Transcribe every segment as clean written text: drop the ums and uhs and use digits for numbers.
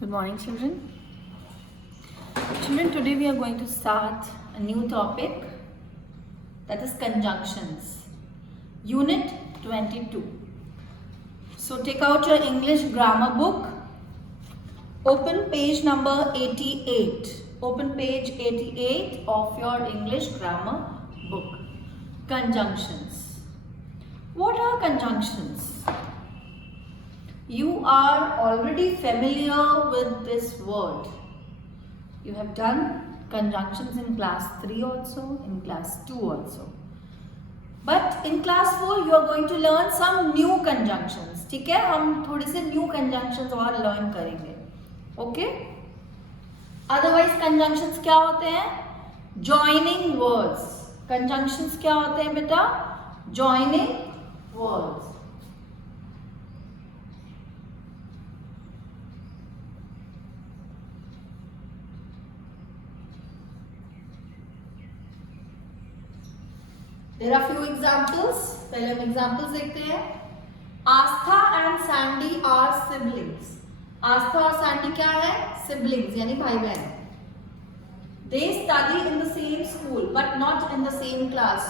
Good morning, children. Children, today we are going to start a new topic, that is conjunctions. Unit 22. So take out your English grammar book. Open page number 88. Open page 88 of your English grammar book. Conjunctions. What are conjunctions? You are already familiar with this word. You have done conjunctions in class 3 also, in class 2 also. But in class 4 you are going to learn some new conjunctions. ठीक है, हम थोड़े से new conjunctions और learn करेंगे. Okay? Otherwise conjunctions क्या होते हैं? Joining words. Conjunctions क्या होते हैं बेटा? Joining words. There are few examples. पहले हम examples देखते हैं. आस्था and Sandy are siblings. आस्था और सैंडी क्या है? Siblings यानी भाई बहन. They study in the same school but not in the same class.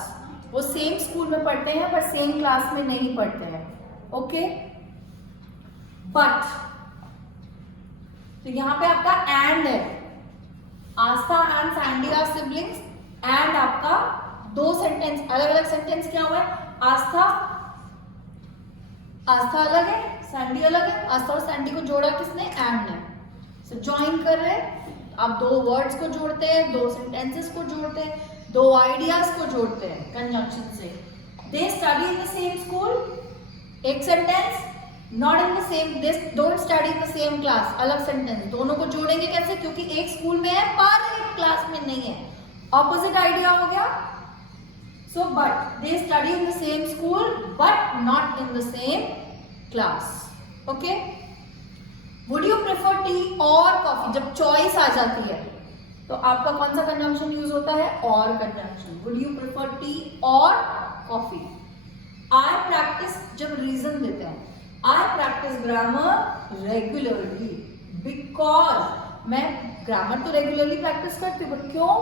वो same school में पढ़ते हैं पर same class में नहीं पढ़ते हैं. Okay? But तो यहाँ पे आपका and है. आस्था and Sandy are siblings and आपका दो सेंटेंस अलग अलग सेंटेंस क्या हुआ है? आस्था अलग है, सैंडी अलग है. आस्था और सैंडी को जोड़ा किसने? एंड ने. सो ज्वाइन कर रहे हैं. आप दो वर्ड्स को जोड़ते हैं, दो सेंटेंसेस को जोड़ते हैं, दो आइडियाज को जोड़ते हैं कंजंक्शन से. They study in the same school. एक sentence not in the same, they don't study in the same class. अलग सेंटेंस. दोनों को जोड़ेंगे कैसे? क्योंकि एक स्कूल में है पर एक क्लास में नहीं है. ऑपोजिट आइडिया हो गया. So, but they study in the same school, but not in the same class. Okay? Would you prefer tea or coffee? जब choice आ जाती है, तो आपका कौन सा conjunction use होता है? Or conjunction. Would you prefer tea or coffee? I practice जब reason देते हैं. I practice grammar regularly because मैं grammar तो regularly practice करती हूँ, but क्यों?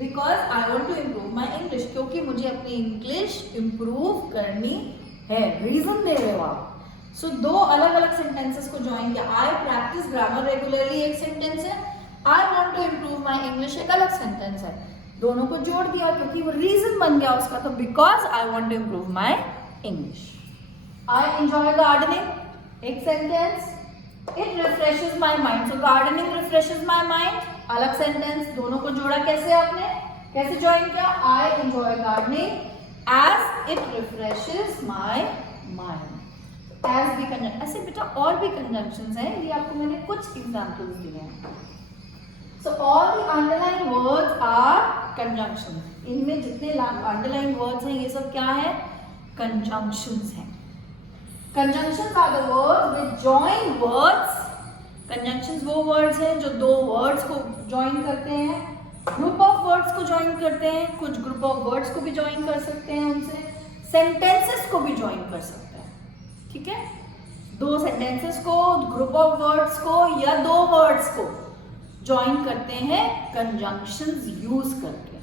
Because I want to improve my English. क्योंकि मुझे अपनी English improve करनी है. Reason दे रहे हो आप. So दो अलग अलग sentences को join किया. I practice grammar regularly एक sentence है. I want to improve my English एक अलग sentence है. दोनों को जोड़ दिया क्योंकि वो reason बन गया उसका. तो because I want to improve my English. I enjoy gardening एक sentence. It refreshes my mind. So gardening refreshes my mind. अलग सेंटेंस. दोनों को जोड़ा कैसे आपने? कैसे ज्वाइन किया? I enjoy gardening as it refreshes my mind. As भी कंजंक्शन. ऐसे बेटा और भी कंजंक्शंस हैं. ये आपको मैंने कुछ एग्जांपल्स दिए हैं. So all the underlined words are conjunctions. इनमें जितने underlined words हैं ये सब क्या है? Conjunctions हैं. Conjunctions are the words which join words. Conjunctions वो words हैं जो दो words को join करते हैं. Group of words को join करते हैं. कुछ group of words को भी join कर सकते हैं उनसे. Sentences को भी join कर सकते हैं. ठीक है? दो sentences को, group of words को या दो words को join करते हैं conjunctions use करके.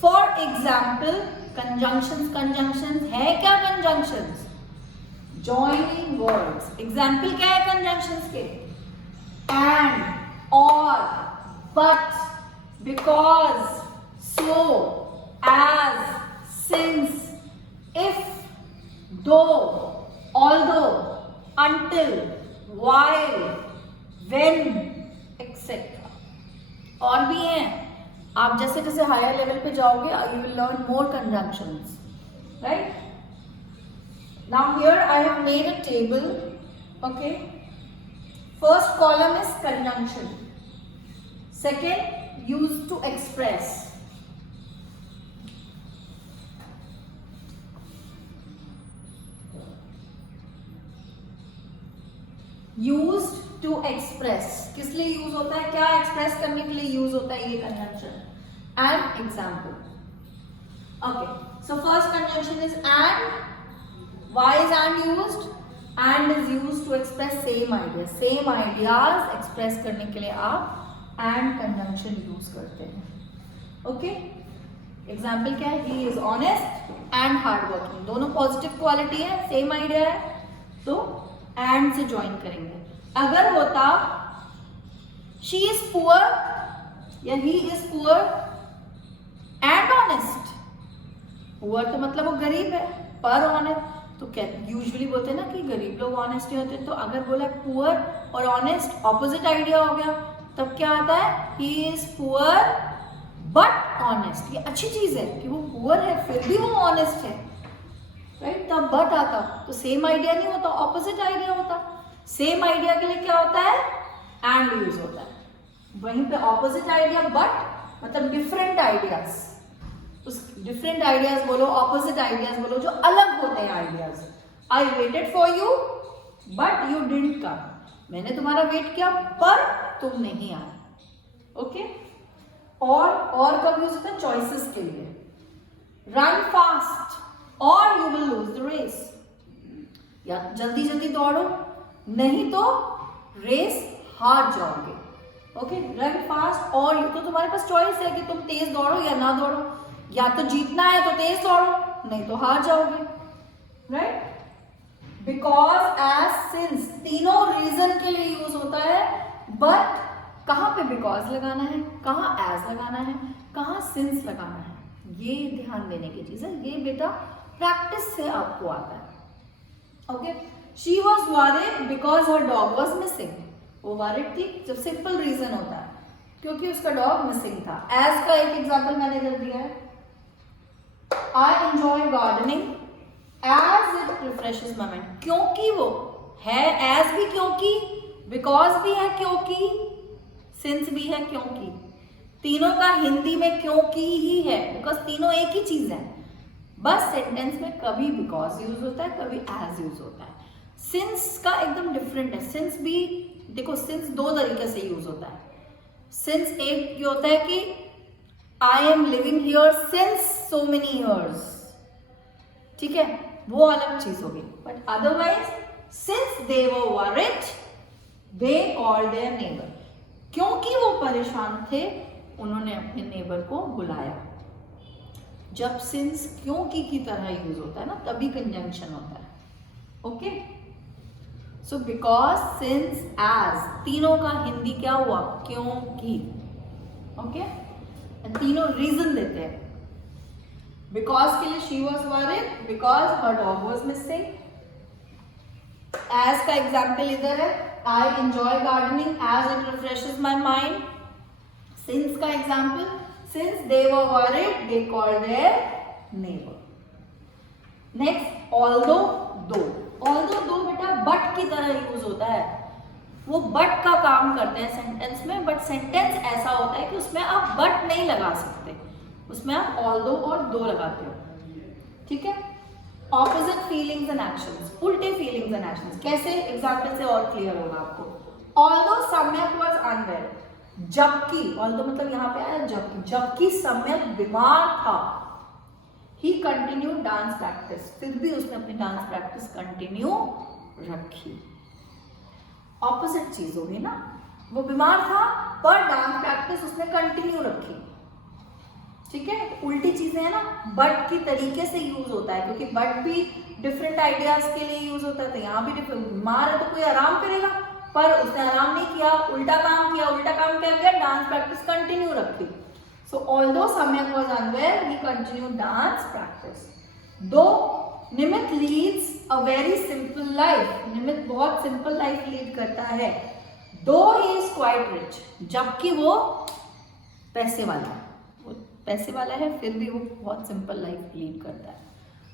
For example, conjunctions है क्या? Conjunctions joining words. Example क्या है conjunctions के? And, or, but, because, so, as, since, if, though, although, until, while, when, etc. और भी हैं. आप जैसे जैसे हायर लेवल पे जाओगे you will learn more conjunctions, right? Now here I have made a table. Okay? First column is conjunction. Second, used to express. Used to express. किस लिए यूज होता है? क्या एक्सप्रेस करने के लिए यूज होता है ये conjunction? An example. Okay. So first conjunction is and. Why is and used? And is use to express same idea, same ideas express करने के लिए आप एंड कंजंक्शन यूज करते हैं. ओके, एग्जाम्पल क्या है? He is honest and hard working, दोनों positive quality है, सेम आइडिया है, तो एंड से ज्वाइन करेंगे. अगर होता शी इज पुअर या he is poor and honest, poor तो मतलब वो गरीब है, पर ऑनेस्ट तो क्या यूजुअली बोलते हैं ना कि गरीब लोग ऑनेस्ट नहीं होते, तो अगर बोला पुअर और ऑनेस्ट ऑपोजिट आइडिया हो गया, तब क्या आता है? He is poor but honest. ये अच्छी चीज है कि वो पुअर है फिर भी वो ऑनेस्ट है, राइट? तब बट आता तो सेम आइडिया नहीं होता, ऑपोजिट आइडिया होता. सेम आइडिया के लिए क्या होता है? एंड यूज होता है. वहीं पे ऑपोजिट आइडिया बट मतलब डिफरेंट आइडियाज, उस डिफरेंट आइडियाज बोलो, ऑपोजिट आइडियाज बोलो, जो अलग होते हैं ideas. I waited for you but you didn't come, मैंने तुम्हारा वेट किया पर तुम नहीं आए. ओके, और कब यूज होता है? चॉइसेस के लिए. रन फास्ट और you will lose the race, या जल्दी जल्दी दौड़ो नहीं तो रेस हार जाओगे. ओके, रन फास्ट और तो तुम्हारे पास चॉइस है कि तुम तेज दौड़ो या ना दौड़ो, या तो जीतना है तो तेज दौड़ो नहीं तो हार जाओगे, राइट? बिकॉज एज सिंस, तीनों रीजन के लिए यूज होता है, बट कहां पे बिकॉज लगाना है, कहां एज लगाना है, कहां सिंस लगाना है, ये ध्यान देने की चीज है. ये बेटा प्रैक्टिस से आपको आता है. Okay, she was worried because her dog was missing. वो वॉरिड थी जब सिंपल रीजन होता है क्योंकि उसका डॉग मिसिंग था. एज का एक एग्जाम्पल मैंने इधर दिया है. I enjoy gardening as it refreshes my mind. क्योंकि वो है, as भी क्योंकि, because भी है क्योंकि, since भी है क्योंकि. तीनों का हिंदी में क्योंकि ही है, because तीनों एक ही चीज है. बस सेंटेंस में कभी because यूज होता है, कभी as यूज होता है. since का एकदम डिफरेंट है. since भी देखो, since दो तरीके से यूज होता है. since एक ये होता है कि I am living here since so many years, ठीक है, वो अलग चीज होगी. But otherwise since they were worried they called their neighbor, क्योंकि वो परेशान थे उन्होंने अपने नेबर को बुलाया. जब since क्योंकि की तरह यूज होता है ना, तभी कंजंक्शन होता है. Okay, so because, since, as, तीनों का हिंदी क्या हुआ? क्योंकि. ओके, तीनों रीजन देते हैं. बिकॉज के लिए she was worried because her dog was missing. As का एग्जाम्पल इधर है, I enjoy gardening as it refreshes my mind. Since का example, since they were worried they called their neighbour. Next, although, though. Although though बेटा but की तरह use होता है. वो बट का काम करते हैं सेंटेंस में, बट सेंटेंस ऐसा होता है कि उसमें आप बट नहीं लगा सकते, उसमें आप ऑल्दो और दो लगाते हो. ठीक है, ऑपोजिट फीलिंग्स एंड एक्शंस, उल्टे फीलिंग्स एंड एक्शंस. कैसे? एग्जांपल से और क्लियर होगा आपको. ऑल्दो सम्यक वाज अनवेल, जबकि, ऑल्दो मतलब यहाँ पे आया जबकि सम्यक बीमार था. ही कंटिन्यू डांस प्रैक्टिस, फिर भी उसने अपनी डांस प्रैक्टिस कंटिन्यू रखी. ऑपोजिट चीज होगी ना, वो बीमार था पर डांस प्रैक्टिस उसने कंटिन्यू रखी. ठीक है, उल्टी चीजें है ना, बट की तरीके से यूज होता है क्योंकि बट भी डिफरेंट आइडियाज के लिए यूज होता है. तो यहाँ भी बीमार है तो कोई आराम करेगा, पर उसने आराम नहीं किया, उल्टा काम किया, डांस प्रैक्टिस कंटिन्यू रखी. So although Samyak was unwell he continue dance practice. Though, Nimit leads a very simple life, Nimit बहुत सिंपल लाइफ लीड करता है. दो ही इज क्वाइट रिच, जबकि वो पैसे वाला है, वो पैसे वाला है फिर भी वो बहुत सिंपल लाइफ लीड करता है.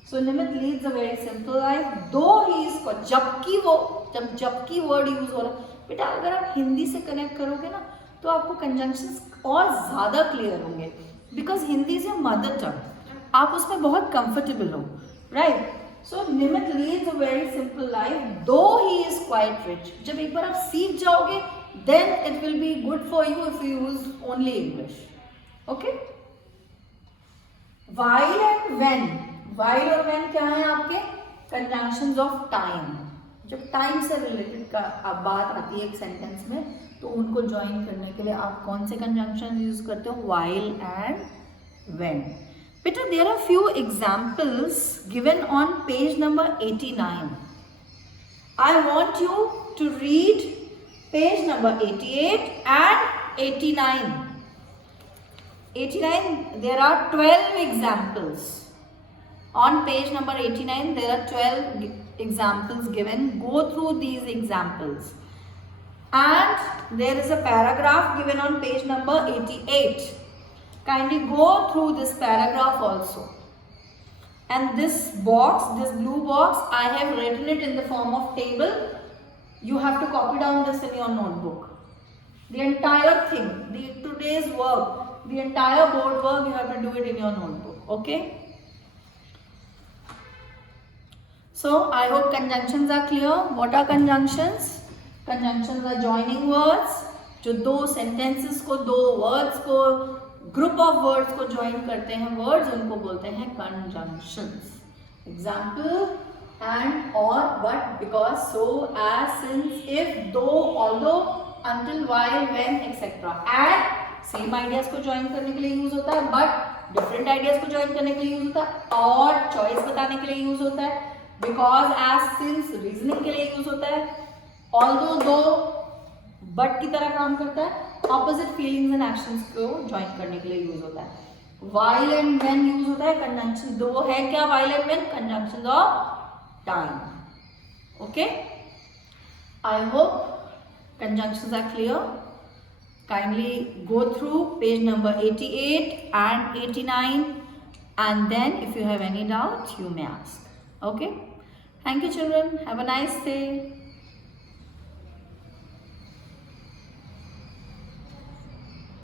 So Nimit leads a very simple life, though he is, जबकि वो, जब जबकि वर्ड यूज हो रहा है बेटा, अगर आप हिंदी से कनेक्ट करोगे ना तो आपको कंजंक्शंस और ज्यादा क्लियर होंगे, because Hindi is your mother tongue, आप उसमें बहुत कंफर्टेबल हो, right. So Nimit leads a very simple life, though he is quite rich. जब एक बार आप सीख जाओगे then it will be good for you if you use only English. Okay, while and when, while और व्हेन क्या है आपके? Conjunctions of time. जब टाइम से रिलेटेड का अब बात आती है एक सेंटेंस में, तो उनको ज्वाइन करने के लिए आप कौन से कंजंक्शन यूज करते हो? while and when. बेटा there are few examples given on page number 89. I want you to read page number 88 and 89. 89, there are 12 examples. On page number 89, there are 12 examples given. Go through these examples. And there is a paragraph given on page number 88. Kindly go through this paragraph also. And this box, this blue box, I have written it in the form of table. You have to copy down this in your notebook. The entire thing, today's work, the entire board work, you have to do it in your notebook. Okay? So I hope conjunctions are clear. What are conjunctions? Conjunctions are joining words. जो दो sentences को, दो words को, group of words को join करते हैं words, उनको बोलते हैं conjunctions. Example: and, or, but, because, so, as, since, if, though, although, until, while, when, etc. And same ideas को ज्वाइन करने के लिए यूज होता है, बट डिफरेंट आइडियाज को ज्वाइन करने के लिए यूज होता है, और चॉइस बताने के लिए यूज होता है, बिकॉज, एज, सिंस रीजनिंग के लिए यूज होता है, ऑल्दो, दो, बट की तरह काम करता है, ऑपोजिट फीलिंग्स एंड एक्शंस को ज्वाइन करने के लिए यूज होता है, व्हाइल एंड व्हेन यूज होता है, कंजंक्शन दो है क्या, while and when, conjunctions of time. Okay, I hope conjunctions are clear. Kindly go through page number 88 and 89, and then if you have any doubt you may ask. Okay, thank you children, have a nice day.